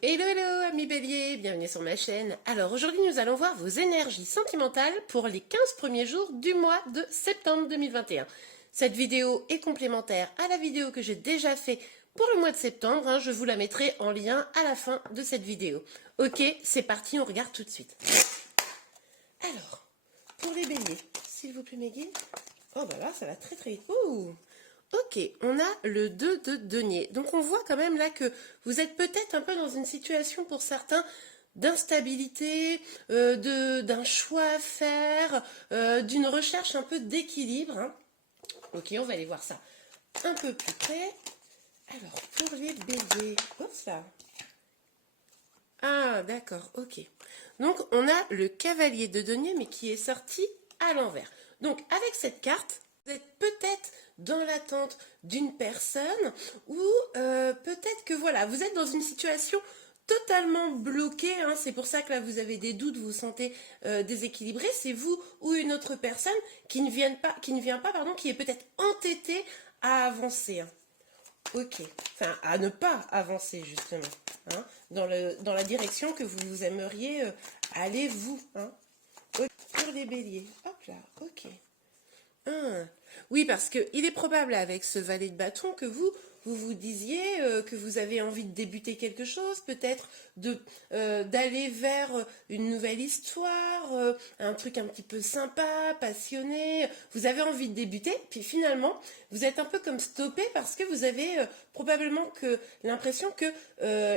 Hello hello amis béliers, bienvenue sur ma chaîne. Alors aujourd'hui nous allons voir vos énergies sentimentales pour les 15 premiers jours du mois de septembre 2021. Cette vidéo est complémentaire à la vidéo que j'ai déjà fait pour le mois de septembre, je vous la mettrai en lien à la fin de cette vidéo. Ok, c'est parti, on regarde tout de suite. Alors, pour les béliers, s'il vous plaît mes guides. Oh bah là ça va très très vite. Ouh. Ok, on a le 2 de denier. Donc on voit quand même là que vous êtes peut-être un peu dans une situation pour certains d'instabilité, d'un choix à faire, d'une recherche un peu d'équilibre. Ok, on va aller voir ça un peu plus près. Alors, pour les béliers, oups là. Ah, d'accord, ok. Donc on a le cavalier de denier, mais qui est sorti à l'envers. Donc avec cette carte, vous êtes peut-être dans l'attente d'une personne ou peut-être que voilà, vous êtes dans une situation totalement bloquée, c'est pour ça que là vous avez des doutes, vous vous sentez déséquilibré, c'est vous ou une autre personne qui ne vient pas, qui est peut-être entêtée à avancer. Ok, enfin à ne pas avancer justement, dans la direction que vous aimeriez aller vous. Okay. Pour les béliers, hop là, ok. Oui, parce qu'il est probable avec ce valet de bâton que vous disiez que vous avez envie de débuter quelque chose, peut-être d'aller vers une nouvelle histoire, un truc un petit peu sympa, passionné. Vous avez envie de débuter, puis finalement, vous êtes un peu comme stoppé parce que vous avez probablement l'impression que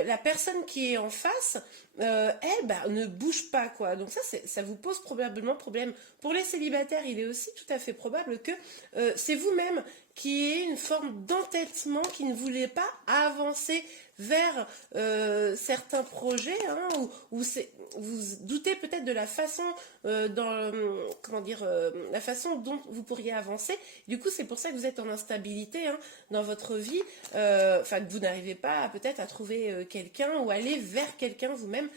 la personne qui est en face, elle, ne bouge pas, quoi. Donc ça vous pose probablement problème. Pour les célibataires, il est aussi tout à fait probable que c'est vous-même qui ayez une forme d'entêtement, qui ne voulez pas avancer vers certains projets, où vous doutez peut-être de la façon la façon dont vous pourriez avancer. Du coup, c'est pour ça que vous êtes en instabilité dans votre vie, que vous n'arrivez pas peut-être à trouver quelqu'un ou aller vers quelqu'un vous-même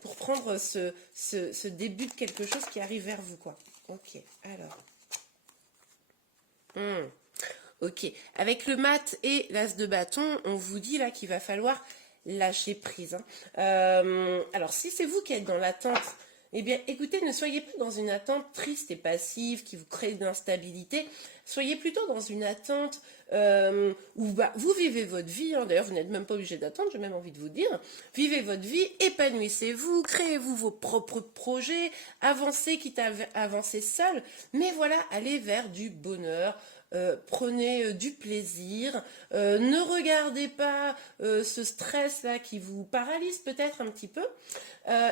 pour prendre ce début de quelque chose qui arrive vers vous, quoi. Ok, alors. Ok, avec le mat et l'as de bâton, on vous dit là qu'il va falloir lâcher prise. Alors si c'est vous qui êtes dans l'attente, eh bien écoutez, ne soyez pas dans une attente triste et passive qui vous crée de l'instabilité. Soyez plutôt dans une attente où vous vivez votre vie. D'ailleurs, vous n'êtes même pas obligé d'attendre, j'ai même envie de vous dire. Vivez votre vie, épanouissez-vous, créez-vous vos propres projets, avancez quitte à avancer seul. Mais voilà, allez vers du bonheur. Prenez du plaisir, ne regardez pas ce stress-là qui vous paralyse peut-être un petit peu.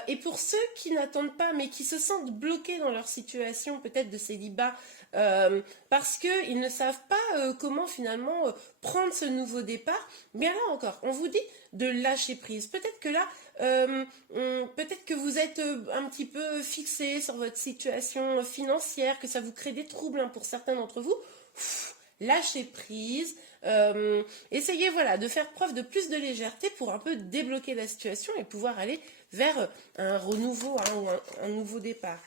Et pour ceux qui n'attendent pas, mais qui se sentent bloqués dans leur situation peut-être de célibat, parce qu'ils ne savent pas comment finalement prendre ce nouveau départ, bien là encore, on vous dit de lâcher prise. Peut-être que là, peut-être que vous êtes un petit peu fixé sur votre situation financière, que ça vous crée des troubles pour certains d'entre vous. Lâchez prise, essayez de faire preuve de plus de légèreté pour un peu débloquer la situation et pouvoir aller vers un renouveau ou un nouveau départ.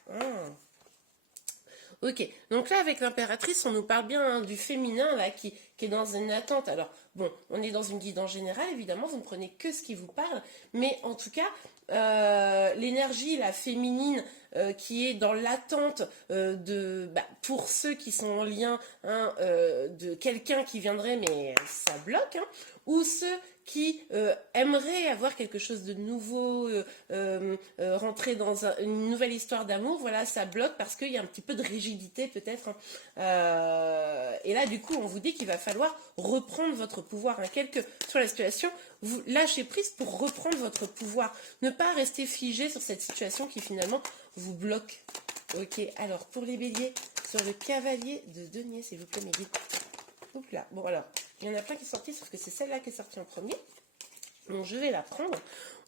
Ok, donc là avec l'impératrice, on nous parle bien du féminin là qui est dans une attente. Alors bon, on est dans une guide en général, évidemment, vous ne prenez que ce qui vous parle, mais en tout cas, l'énergie, la féminine qui est dans l'attente pour ceux qui sont en lien de quelqu'un qui viendrait, mais ça bloque, ou ceux qui aimeraient avoir quelque chose de nouveau, rentrer dans une nouvelle histoire d'amour, voilà, ça bloque parce qu'il y a un petit peu de rigidité peut-être. Et là, du coup, on vous dit qu'il va falloir reprendre votre pouvoir. Quelle que soit la situation, vous lâchez prise pour reprendre votre pouvoir. Ne pas rester figé sur cette situation qui finalement vous bloque. Ok, alors pour les béliers, sur le cavalier de denier, s'il vous plaît, mes guides. Oups là. Bon, alors, il y en a plein qui sont sortis, sauf que c'est celle-là qui est sortie en premier. Donc, je vais la prendre.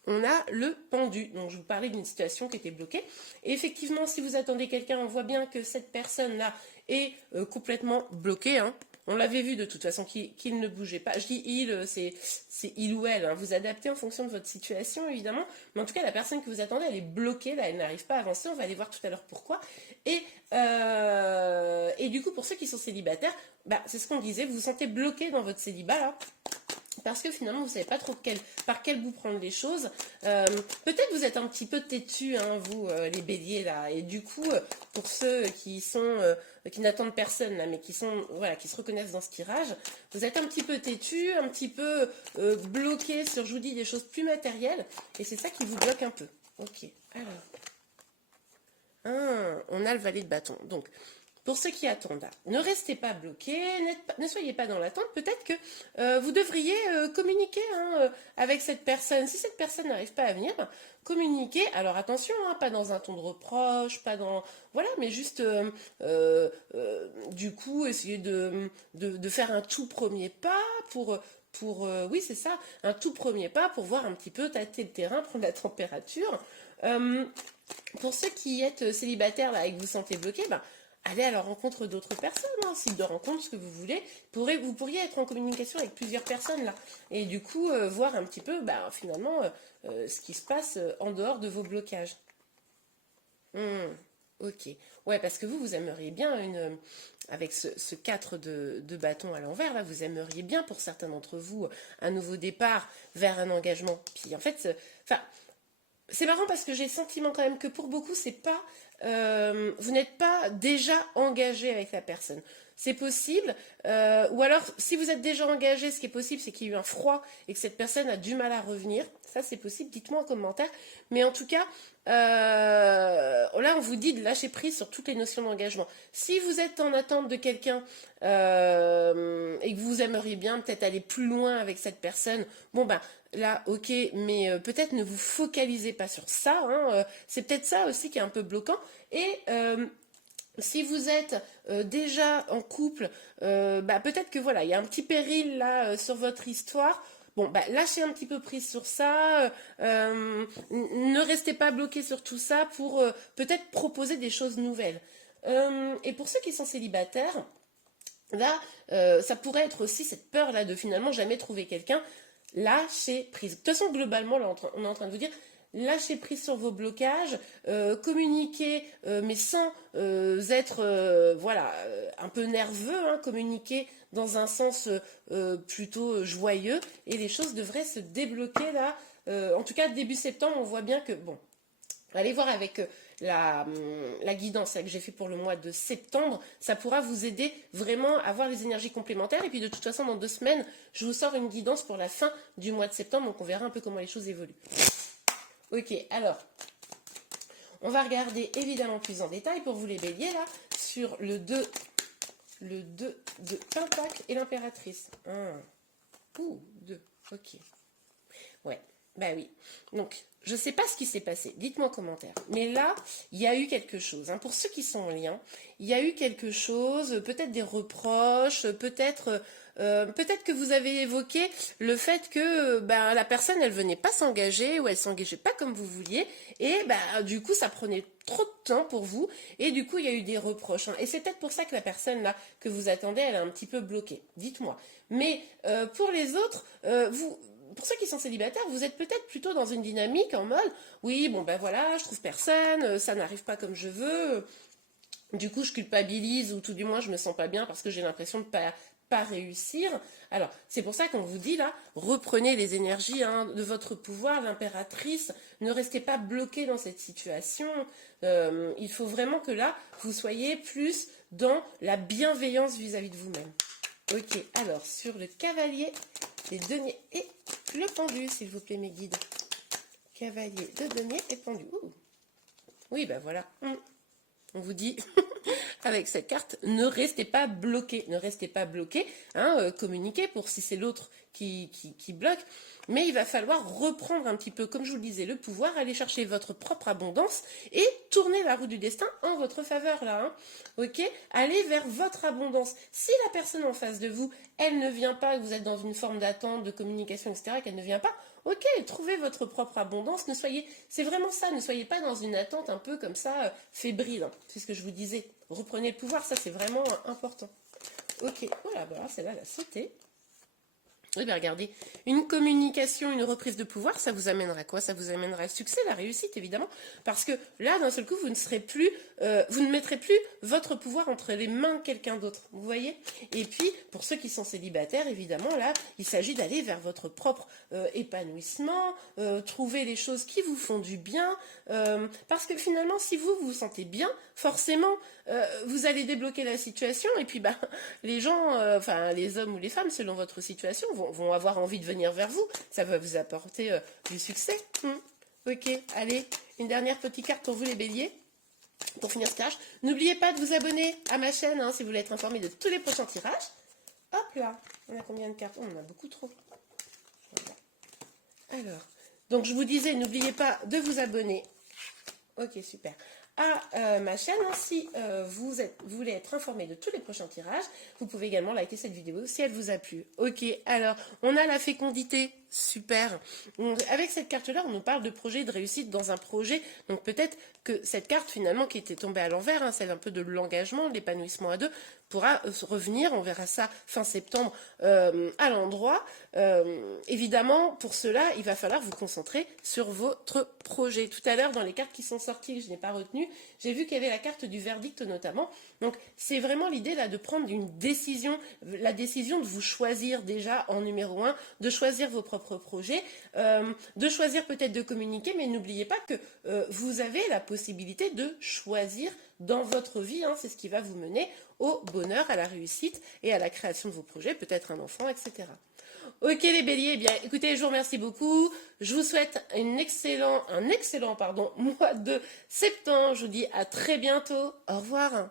On a le pendu. Donc, je vous parlais d'une situation qui était bloquée. Et effectivement, si vous attendez quelqu'un, on voit bien que cette personne-là est complètement bloquée. On l'avait vu de toute façon qu'il ne bougeait pas. Je dis il, c'est il ou elle. Vous adaptez en fonction de votre situation, évidemment. Mais en tout cas, la personne que vous attendez, elle est bloquée. Là, elle n'arrive pas à avancer. On va aller voir tout à l'heure pourquoi. Et du coup, pour ceux qui sont célibataires, c'est ce qu'on disait. Vous vous sentez bloqué dans votre célibat, là. parce que finalement, vous savez pas trop par quel bout prendre les choses. Peut-être vous êtes un petit peu têtus, hein, vous, les béliers, là. Et du coup, pour ceux qui n'attendent personne, là, mais qui se reconnaissent dans ce tirage, vous êtes un petit peu têtus, un petit peu bloqués sur, je vous dis, des choses plus matérielles. Et c'est ça qui vous bloque un peu. Ok, alors. On a le valet de bâton. Donc, pour ceux qui attendent, là, ne restez pas bloqués, ne soyez pas dans l'attente. Peut-être que vous devriez communiquer avec cette personne. Si cette personne n'arrive pas à venir, communiquer. Alors attention, hein, pas dans un ton de reproche, pas dans... Voilà, mais juste, du coup, essayer de faire un tout premier pas oui, c'est ça, un tout premier pas pour voir un petit peu, tâter le terrain, prendre la température. Pour ceux qui êtes célibataires là, et que vous sentez bloqué, allez à la rencontre d'autres personnes, hein, site de rencontre, ce que vous voulez. Vous pourriez être en communication avec plusieurs personnes là. Et du coup, voir un petit peu, finalement, ce qui se passe en dehors de vos blocages. Ok. Ouais, parce que vous aimeriez bien avec ce 4 de bâton à l'envers, là, vous aimeriez bien, pour certains d'entre vous, un nouveau départ vers un engagement. Puis en fait, c'est marrant parce que j'ai le sentiment quand même que pour beaucoup, c'est pas, vous n'êtes pas déjà engagé avec la personne. C'est possible, ou alors si vous êtes déjà engagé, ce qui est possible, c'est qu'il y a eu un froid et que cette personne a du mal à revenir. Ça, c'est possible, dites-moi en commentaire. Mais en tout cas, là, on vous dit de lâcher prise sur toutes les notions d'engagement. Si vous êtes en attente de quelqu'un et que vous aimeriez bien peut-être aller plus loin avec cette personne, là, ok, mais peut-être ne vous focalisez pas sur ça. Hein, c'est peut-être ça aussi qui est un peu bloquant. Et si vous êtes déjà en couple, peut-être que voilà, il y a un petit péril là sur votre histoire. Bon, lâchez un petit peu prise sur ça. Ne restez pas bloqué sur tout ça pour peut-être proposer des choses nouvelles. Et pour ceux qui sont célibataires, là, ça pourrait être aussi cette peur là de finalement jamais trouver quelqu'un. Lâchez prise. De toute façon, globalement, là, on est en train de vous dire, lâchez prise sur vos blocages, communiquez, mais sans être un peu nerveux, hein, communiquez dans un sens plutôt joyeux, et les choses devraient se débloquer là. En tout cas, début septembre, on voit bien que, bon, allez voir avec la guidance que j'ai fait pour le mois de septembre, ça pourra vous aider vraiment à avoir les énergies complémentaires. Et puis de toute façon, dans 2 semaines, je vous sors une guidance pour la fin du mois de septembre, donc on verra un peu comment les choses évoluent. Ok, alors, on va regarder évidemment plus en détail pour vous les béliers là, sur le 2 de Pentacle et l'impératrice. 2, ok. Ouais, oui. Donc, je ne sais pas ce qui s'est passé, dites-moi en commentaire. Mais là, il y a eu quelque chose. Hein. Pour ceux qui sont en lien, il y a eu quelque chose, peut-être des reproches, peut-être que vous avez évoqué le fait que la personne, elle venait pas s'engager ou elle s'engageait pas comme vous vouliez. Et du coup, ça prenait trop de temps pour vous. Et du coup, il y a eu des reproches. Hein. Et c'est peut-être pour ça que la personne là que vous attendez, elle est un petit peu bloquée. Dites-moi. Mais pour les autres, pour ceux qui sont célibataires, vous êtes peut-être plutôt dans une dynamique en mode oui, voilà, je trouve personne, ça n'arrive pas comme je veux. Du coup, je culpabilise ou tout du moins, je me sens pas bien parce que j'ai l'impression de pas réussir. Alors, c'est pour ça qu'on vous dit là, reprenez les énergies de votre pouvoir, l'impératrice, ne restez pas bloqué dans cette situation. Il faut vraiment que là, vous soyez plus dans la bienveillance vis-à-vis de vous-même. Ok, alors, sur le cavalier, les deniers et le pendu, s'il vous plaît, mes guides. Cavalier de denier et pendu. Ouh. Oui, voilà. On vous dit, avec cette carte, ne restez pas bloqué. Ne restez pas bloqué. Communiquez pour si c'est l'autre qui bloque. Mais il va falloir reprendre un petit peu, comme je vous le disais, le pouvoir, aller chercher votre propre abondance et tourner la roue du destin en votre faveur, là. Hein. Ok ? Allez vers votre abondance. Si la personne en face de vous, elle ne vient pas, que vous êtes dans une forme d'attente, de communication, etc., qu'elle ne vient pas, ok, trouvez votre propre abondance. C'est vraiment ça, ne soyez pas dans une attente un peu comme ça, fébrile. Hein. C'est ce que je vous disais. Reprenez le pouvoir, ça c'est vraiment important. Ok, voilà, celle-là, elle a sauté. Oui, ben regardez, une communication, une reprise de pouvoir, ça vous amènera quoi? Ça vous amènera le succès, la réussite, évidemment. Parce que là, d'un seul coup, vous ne serez plus, vous ne mettrez plus votre pouvoir entre les mains de quelqu'un d'autre. Vous voyez? Et puis, pour ceux qui sont célibataires, évidemment, là, il s'agit d'aller vers votre propre épanouissement, trouver les choses qui vous font du bien. Parce que finalement, si vous vous sentez bien, forcément, vous allez débloquer la situation. Et puis, bah, les gens, enfin, les hommes ou les femmes, selon votre situation, vont avoir envie de venir vers vous. Ça va vous apporter du succès. Ok, allez, une dernière petite carte pour vous les béliers, pour finir ce tirage. N'oubliez pas de vous abonner à ma chaîne si vous voulez être informé de tous les prochains tirages. Hop là, on a combien de cartes? On en a beaucoup trop. Voilà. Alors, donc je vous disais, n'oubliez pas de vous abonner. Ok, super. À ma chaîne, si vous voulez être informé de tous les prochains tirages, vous pouvez également liker cette vidéo si elle vous a plu. Ok, alors, on a la fécondité, super. Donc, avec cette carte-là, on nous parle de projet, de réussite dans un projet. Donc peut-être que cette carte, finalement, qui était tombée à l'envers, celle un peu de l'engagement, de l'épanouissement à deux, pourra revenir, on verra ça fin septembre à l'endroit. Évidemment, pour cela, il va falloir vous concentrer sur votre projet. Tout à l'heure, dans les cartes qui sont sorties, que je n'ai pas retenues, j'ai vu qu'il y avait la carte du verdict notamment. Donc, c'est vraiment l'idée là de prendre une décision, la décision de vous choisir déjà en numéro 1, de choisir vos propres projets, de choisir peut-être de communiquer, mais n'oubliez pas que vous avez la possibilité de choisir dans votre vie, c'est ce qui va vous mener au bonheur, à la réussite et à la création de vos projets, peut-être un enfant, etc. Ok les béliers, eh bien écoutez, je vous remercie beaucoup. Je vous souhaite un excellent mois de septembre. Je vous dis à très bientôt. Au revoir.